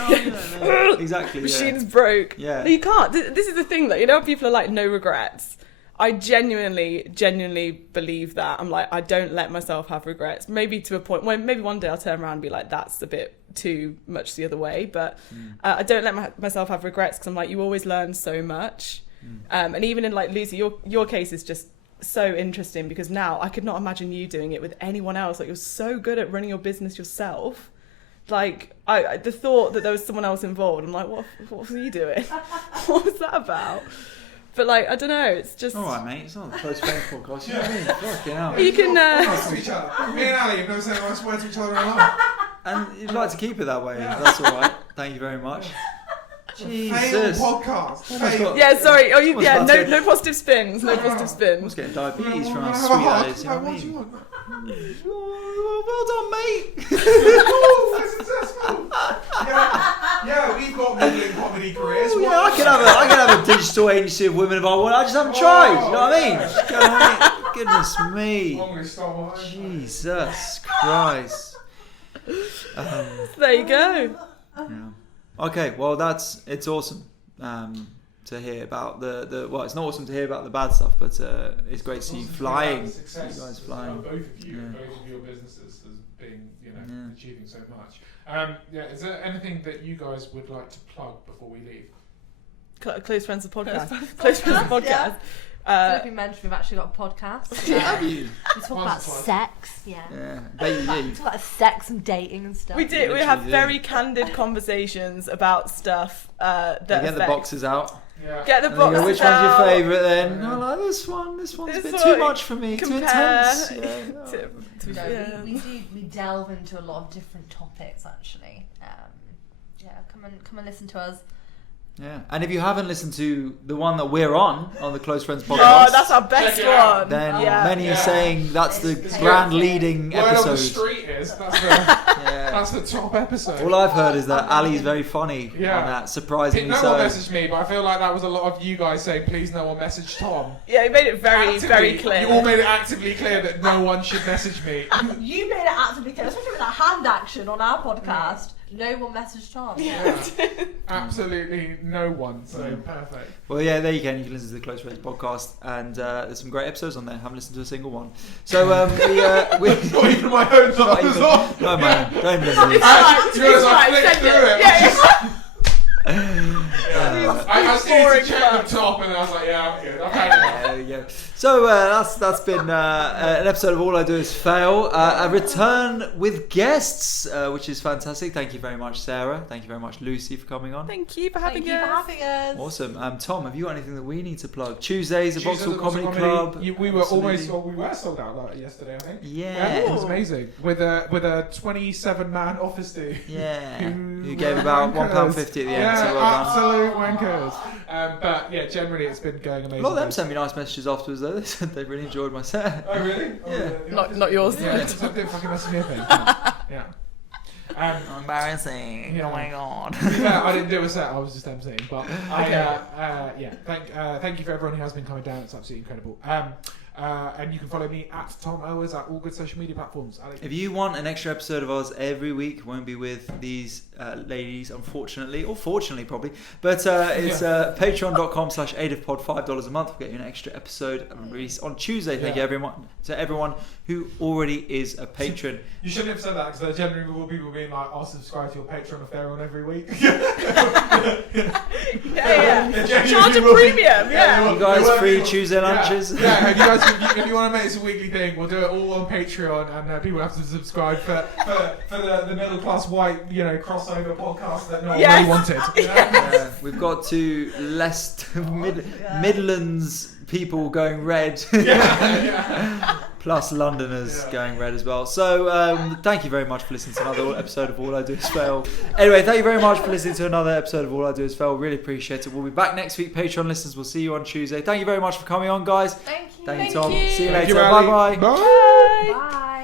know exactly. Machine's broke. Yeah. No, you can't. This is the thing that, people are like, no regrets. I genuinely believe that. I'm like, I don't let myself have regrets. Maybe to a point when maybe one day I'll turn around and be like, that's a bit too much the other way. But I don't let myself have regrets, because I'm like, you always learn so much. And even in like Lucy, your case is just so interesting, because now I could not imagine you doing it with anyone else. Like, you're so good at running your business yourself. Like, the thought that there was someone else involved, I'm like, what was you doing? What was that about? But like, I don't know, it's just... All right, mate, it's not the Close Friends podcast, you know what I mean? Fucking hell. You can... Nice to each other. Me and Ali have never said nice words to each other in a while. And you'd like to keep it that way, that's all right. Thank you very much. Jesus. Fail podcast. Fail. Yeah, sorry. Oh, no positive spins. No positive I was spins. getting diabetes from our Have a sweet hug. eyes, you know what I What do mean? you want? Well done, mate. Oh, we're successful. Yeah, we've got middling comedy careers. Oh, yeah, I can have a digital agency of women if I want. I just haven't tried. You know what I mean? Just go on it. Goodness me. I'm going to start my own. Jesus Christ. There you go. Yeah. Okay, well it's awesome to hear about the well, it's not awesome to hear about the bad stuff, but it's great to see you flying. You Success guys flying. both of you, Yeah. both of your businesses as being, Yeah. achieving so much. Is there anything that you guys would like to plug before we leave? Close Friends of Podcast. Close Friends of Podcast. Yeah. I don't know if you mentioned we've actually got a podcast. Have you? We talk about sex. Yeah. Yeah. We talk about sex and dating and stuff. We do. We Literally have do. very candid conversations about stuff that Get the affect- boxes out. Yeah. Get the And you go, boxes which one's your out. favourite then? Yeah. Oh, like this one. This one's a This bit too one, much for me. Too compare. intense. Yeah. Yeah. We delve into a lot of different topics actually. Come and listen to us. Yeah. And if you haven't listened to the one that we're on the Close Friends podcast, Oh, that's our best Check it out. one. then yeah. many are saying that's the It's brand good. leading Word on the episode. street is that's the, Yeah. that's the top episode. All I've heard is that Ali's very funny Yeah. on that, surprisingly No so. one messaged me, but I feel like that was a lot of you guys saying, please no one message Tom. Yeah, he made it very Actively, clear. You all made it actively clear that no one should message me. You made it actively clear, especially with that hand action on our podcast. No one messaged Tom. Yeah. Absolutely no one. So perfect. Well, yeah, there you can. You can listen to the Close Friends podcast, and there's some great episodes on there. I haven't listened to a single one. So we Not even my own not numbers even, off. no man, don't listen to this. To be honest, I flicked send through it. Yeah, I just needed to check the top, and I was like, yeah, I'm good. I've had it. There we go. So that's been an episode of All I Do Is Fail. A return with guests, which is fantastic. Thank you very much, Sarah. Thank you very much, Lucy, for coming on. Thank you for having Thank you for us. having us. Awesome. Tom, have you got anything that we need to plug? Tuesdays at Tuesdays Vauxhall at Comedy Vauxhall Club. We were Absolutely. we were sold out like yesterday, I think. Yeah. It was amazing with a 27-man office do. Yeah. Who Who gave about wankers. £1.50 at the end. Yeah, so well done. absolute wankers. But yeah, generally it's been going amazing. A lot of them sent me nice messages afterwards though. They said they really enjoyed my set. Oh really? Yeah. Not yours. Yeah, so didn't fucking message me a thing. Yeah. Embarrassing. Yeah. Oh my god. Yeah, I didn't do a set. I was just emceeing. But thank you for everyone who has been coming down. It's absolutely incredible. And you can follow me at Tom Owers at all good social media platforms. Alex. If you want an extra episode of us every week, won't be with these ladies, unfortunately, or fortunately probably, but it's patreon.com/AIDIFpod, $5 a month. We'll get you an extra episode released on Tuesday. Thank you everyone who already is a patron. You shouldn't have said that because there generally will be people being like, I'll subscribe to your Patreon if they're on every week. Yeah. Charge a premium. Yeah. You guys free Tuesday lunches? Yeah, if you want to make this a weekly thing, we'll do it all on Patreon, and people have to subscribe for the middle class white, crossover podcast that no one really wanted. We've got to Midlands people going red. Plus Londoners going red as well. So thank you very much for listening to another episode of All I Do Is Fail. Anyway, thank you very much for listening to another episode of All I Do Is Fail. Really appreciate it. We'll be back next week. Patreon listeners, we'll see you on Tuesday. Thank you very much for coming on, guys. Thank you. Thank you, Thank Tom. you. See you Thank later. you, Ali. Bye-bye. Bye. Bye.